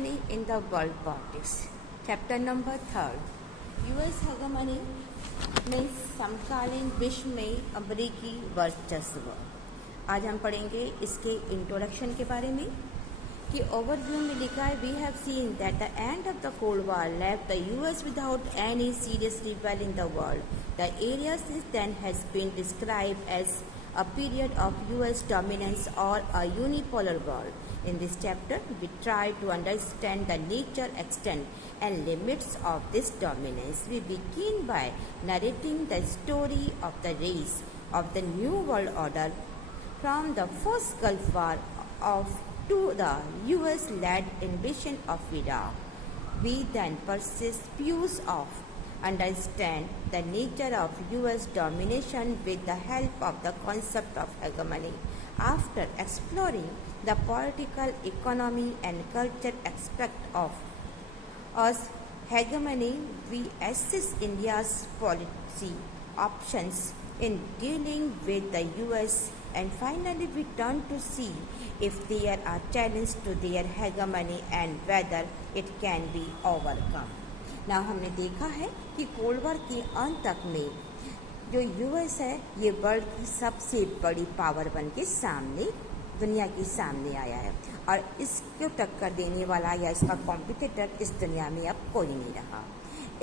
hegemony in the world politics. Chapter number 3. US hegemony means समकालीन विश्व में अमेरिकी वर्चस्व. आज हम पढ़ेंगे इसके इंट्रोडक्शन के बारे में कि ओवरव्यू में लिखा है we have seen that the end of the cold war left the US without any serious rebel in the world. The area since then has been described as a period of US dominance or a unipolar world. In this chapter, we try to understand the nature, extent, and limits of this dominance. We begin by narrating the story of the rise of the New World Order from the first Gulf War to the US-led invasion of Iraq. We then pursue views of understand the nature of US domination with the help of the concept of hegemony. After exploring the political, economy and culture aspect of US hegemony, we assess India's policy options in dealing with the US, and finally we turn to see if there are challenges to their hegemony and whether it can be overcome. ना हमने देखा है कि cold war के अंत तक में जो यूएस है ये वर्ल्ड की सबसे बड़ी पावर बन के सामने दुनिया के सामने आया है और इसको टक्कर देने वाला या इसका कॉम्पिटिटर इस दुनिया में अब कोई नहीं रहा.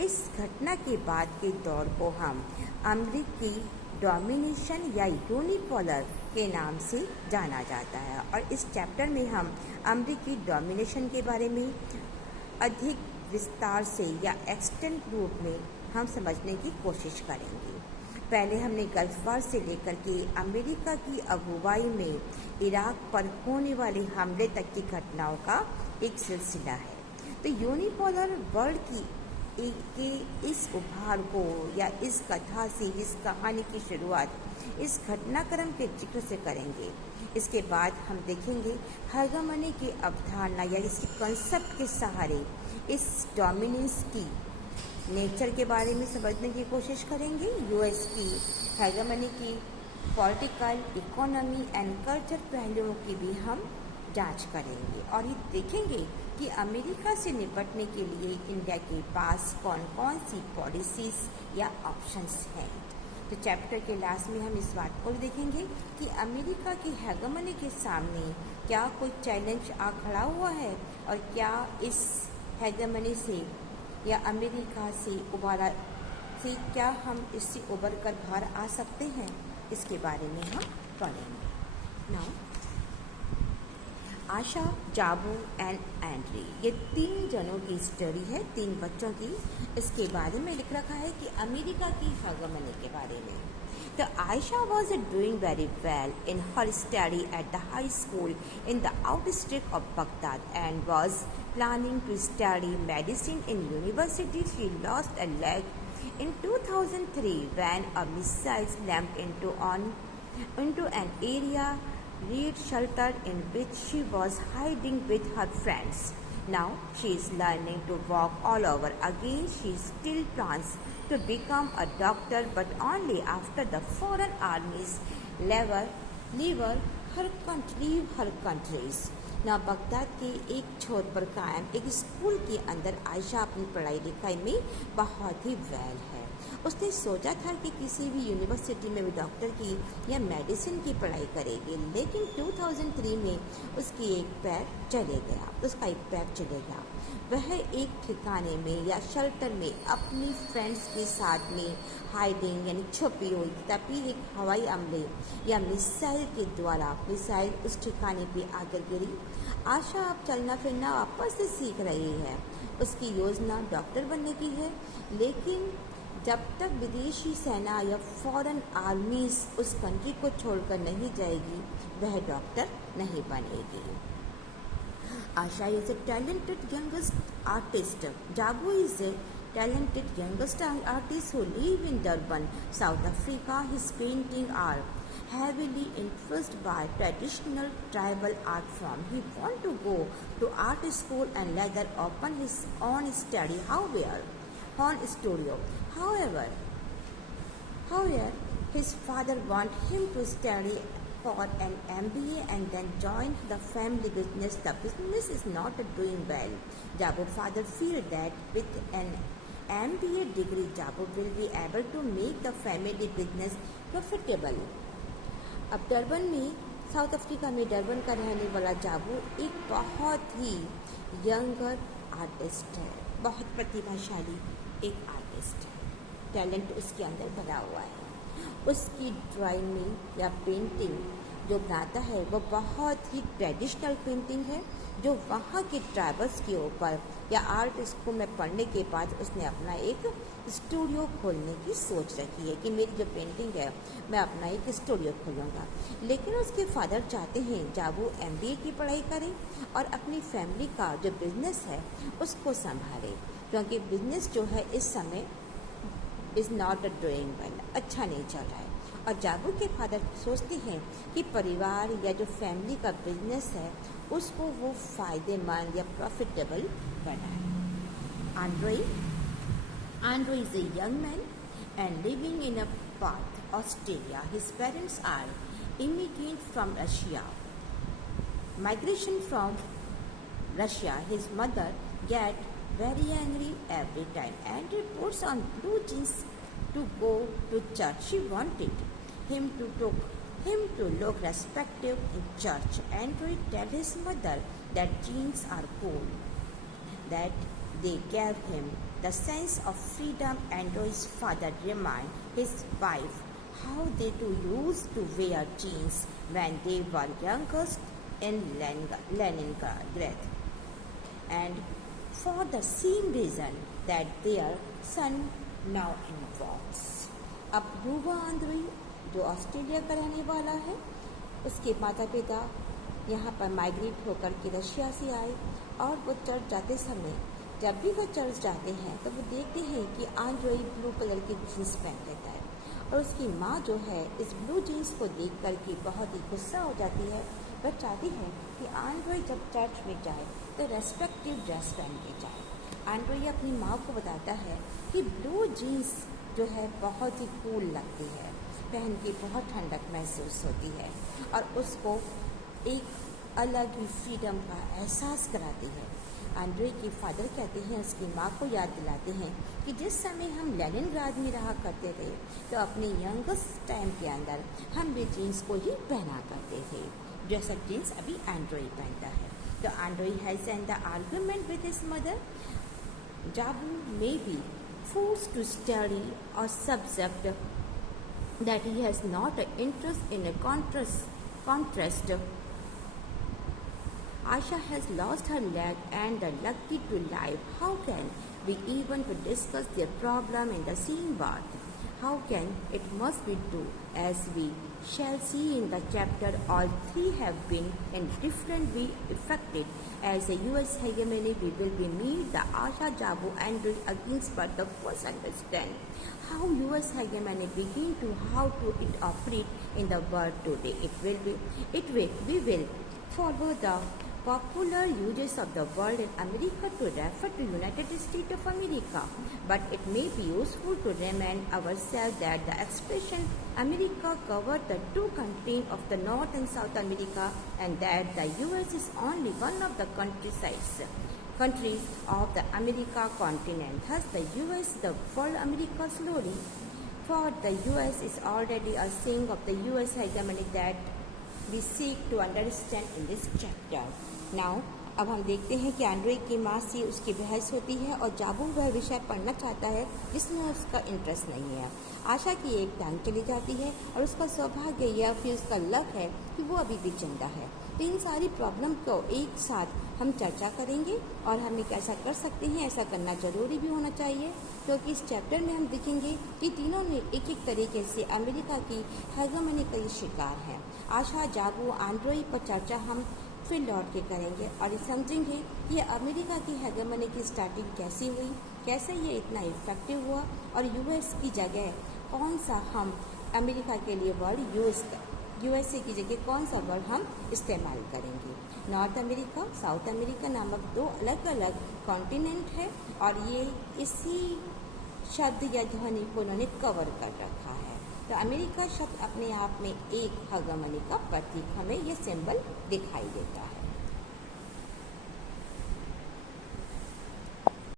इस घटना के बाद के दौर को हम अमेरिकी डोमिनेशन या यूनिपोलर के नाम से जाना जाता है और इस चैप्टर में हम अमेरिकी डोमिनेशन के बारे में अधिक विस्तार से या एक्सटेंट रूप में हम समझने की कोशिश करेंगे. पहले हमने गल्फ वॉर से लेकर के अमेरिका की अगुवाई में इराक पर होने वाले हमले तक की घटनाओं का एक सिलसिला है. तो यूनिपोलर वर्ल्ड की इस उभार को या इस कथा से इस कहानी की शुरुआत इस घटनाक्रम के जिक्र से करेंगे. इसके बाद हम देखेंगे हेगेमनी की अवधारणा या इसकी कंसेप्ट के सहारे इस डोमिनेंस की नेचर के बारे में समझने की कोशिश करेंगे. यूएस की हेगेमनी की पॉलिटिकल, इकोनॉमी एंड कल्चर पहलुओं की भी हम जांच करेंगे और ये देखेंगे कि अमेरिका से निपटने के लिए इंडिया के पास कौन कौन सी पॉलिसीज या ऑप्शंस हैं. तो चैप्टर के लास्ट में हम इस बात को देखेंगे कि अमेरिका की हेगेमनी के सामने क्या कोई चैलेंज आ खड़ा हुआ है और क्या इस हेगेमनी से या अमेरिका से क्या हम इससे उबर कर बाहर आ सकते हैं, इसके बारे में हम पढ़ेंगे. नाउ आशा, जाबू एंड एंड्री ये 3 जनों की स्टोरी है, 3 बच्चों की. इसके बारे में लिख रखा है कि अमेरिका की हेगेमनी के बारे में. तो Ayesha was doing very well in her study at the high school in the outskirts of Baghdad and was planning to study medicine in university. She lost a leg in 2003 when a missile slammed into an area reed shelter in which she was hiding with her friends. Now she is learning to walk all over again. She still plans to become a doctor, but only after the foreign armies leave her countries. Now Baghdad के एक छोर पर कायम एक school के अंदर आयशा अपनी पढ़ाई लिखाई में बहुत ही वेल है. उसने सोचा था कि किसी भी यूनिवर्सिटी में भी डॉक्टर की या मेडिसिन की पढ़ाई करेगी, लेकिन 2003 में उसका एक पैर चले गया. वह एक ठिकाने में या शेल्टर में अपनी फ्रेंड्स के साथ में हाइडिंग यानी छुपी हुई तभी एक हवाई हमले या मिसाइल के द्वारा मिसाइल उस ठिकाने पे आकर गिरी. आशा अब चलना फिरना वापस से सीख रही है. उसकी योजना डॉक्टर बनने की है, लेकिन जब तक विदेशी सेना या फॉरेन आर्मीज उस कंट्री को छोड़कर नहीं जाएगी वह डॉक्टर नहीं बनेगी. आशा is a talented youngest artist. Jabu is a talented youngest artist who live in Durban, South Africa. His painting are heavily influenced by traditional tribal art form. He want to go to art school and later open his own studio. However, his father want him to study for an MBA and then joined the family business. The business is not doing well. Jabu's father feared that with an MBA degree, Jabu will be able to make the family business profitable. अब Durban में, south Africa में Durban का रहने वाला जाबू एक बहुत ही younger artist है, बहुत प्रतिभाशाली एक आर्टिस्ट है। टैलेंट उसके अंदर भरा हुआ है। उसकी ड्राइंग या पेंटिंग जो बनाता है वो बहुत ही ट्रेडिशनल पेंटिंग है, जो वहाँ के ट्राइबल्स के ऊपर या आर्ट स्कूल में पढ़ने के बाद उसने अपना एक स्टूडियो खोलने की सोच रखी है कि मेरी जो पेंटिंग है मैं अपना एक स्टूडियो खोलूँगा। लेकिन उसके फादर चाहते हैं जाबू MBA की पढ़ाई करे और अपनी फैमिली का जो बिज़नेस है उसको संभाले, क्योंकि बिज़नेस जो है इस समय इज़ नॉट डूइंग वेल, अच्छा नहीं चल रहा है। और जाबू के फादर सोचते हैं कि परिवार या जो फैमिली का बिजनेस है उसको वो फ़ायदेमंद या प्रॉफिटेबल बनाए। Andrew is a young man and living in a Perth, Australia. His parents are immigrant from Russia. Migration from Russia, his mother get very angry every time and puts on blue jeans to go to church. She wanted him to look respectable in church. Andrew tells his mother that jeans are cool, that they gave him the sense of freedom. Andrew's father reminds his wife how they too used to wear jeans when they were youngest in Leningrad, and for the same reason that their son now involves. अब युवा Andre जो Australia का रहने वाला है, उसके माता पिता यहाँ पर माइग्रेट होकर के रशिया से आए और वो चर्च जाते समय जब भी वो चर्च जाते हैं तो वो देखते हैं कि आंद्रे ब्लू कलर की जीन्स पहन लेता है और उसकी माँ जो है इस ब्लू जीन्स को देख कर के बहुत ही गुस्सा हो जाती है। वह चाहती है कि आंद्रे जब चर्च में जाए तो रेस्पेक्टिव ड्रेस पहन के जाए। आंद्रे अपनी माँ को बताता है कि ब्लू जीन्स जो है बहुत ही कूल लगती है, पहन के बहुत ठंडक महसूस होती है और उसको एक अलग ही फ्रीडम का एहसास कराती है। आंद्रे के फादर कहते हैं, उसकी माँ को याद दिलाते हैं कि जिस समय हम लेनिनग्राड में रहा करते थे तो अपने यंगेस्ट टाइम के अंदर हम भी जीन्स को ही पहना करते थे, जैसा जीन्स अभी आंद्रे पहनता है। तो Andre has an the argument with his mother. Jabu may be forced to study a subject that he has not an interest in. A contrast, Asha has lost her leg and the lucky to life. How can we even to discuss their problem in the same word? How can it must be true? As we shall see in the chapter, all three have been in different way affected. As a US hegemony, we will be meet the Asha, Jabu, Andrew against, but the first understand how US hegemony begin to how to it operate in the world today. We will follow the popular uses of the word in America to refer to United States of America, but it may be useful to remind ourselves that the expression America covers the two countries of the North and South America, and that the US is only one of the countries of the America continent. Thus, the US, the world America slowly, for the US is already a thing of the US hegemony that we seek to understand in this chapter. Now, अब हम देखते हैं कि Andre की माँ से उसकी बहस होती है और जाबू वह विषय पढ़ना चाहता है जिसमें उसका इंटरेस्ट नहीं है। आशा की एक टांग चली जाती है और उसका सौभाग्य या फिर उसका लक है कि वो अभी भी जिंदा है। तो इन सारी प्रॉब्लम को एक साथ हम चर्चा करेंगे और हम एक ऐसा कर सकते हैं, ऐसा करना जरूरी भी होना चाहिए, क्योंकि इस चैप्टर में हम देखेंगे कि तीनों ने एक एक तरीके से अमेरिका की हेगेमनी का शिकार हैं। आशा, जाबू, आंद्रे पर चर्चा हम फिर लौट के करेंगे और ये समझेंगे कि अमेरिका की हेगेमनी की स्टार्टिंग कैसी हुई, कैसे ये इतना इफेक्टिव हुआ और यूएस की जगह कौन सा हम अमेरिका के लिए वर्ड यूएसए की जगह कौन सा वर्ड हम इस्तेमाल करेंगे। नॉर्थ अमेरिका, साउथ अमेरिका नामक दो अलग अलग कॉन्टिनेंट है और ये इसी शब्द या ध्वनि को उन्होंने कवर कर रखा है। तो अमेरिका शब्द अपने आप में एक हगमनी का प्रतीक हमें ये सिंबल दिखाई देता है।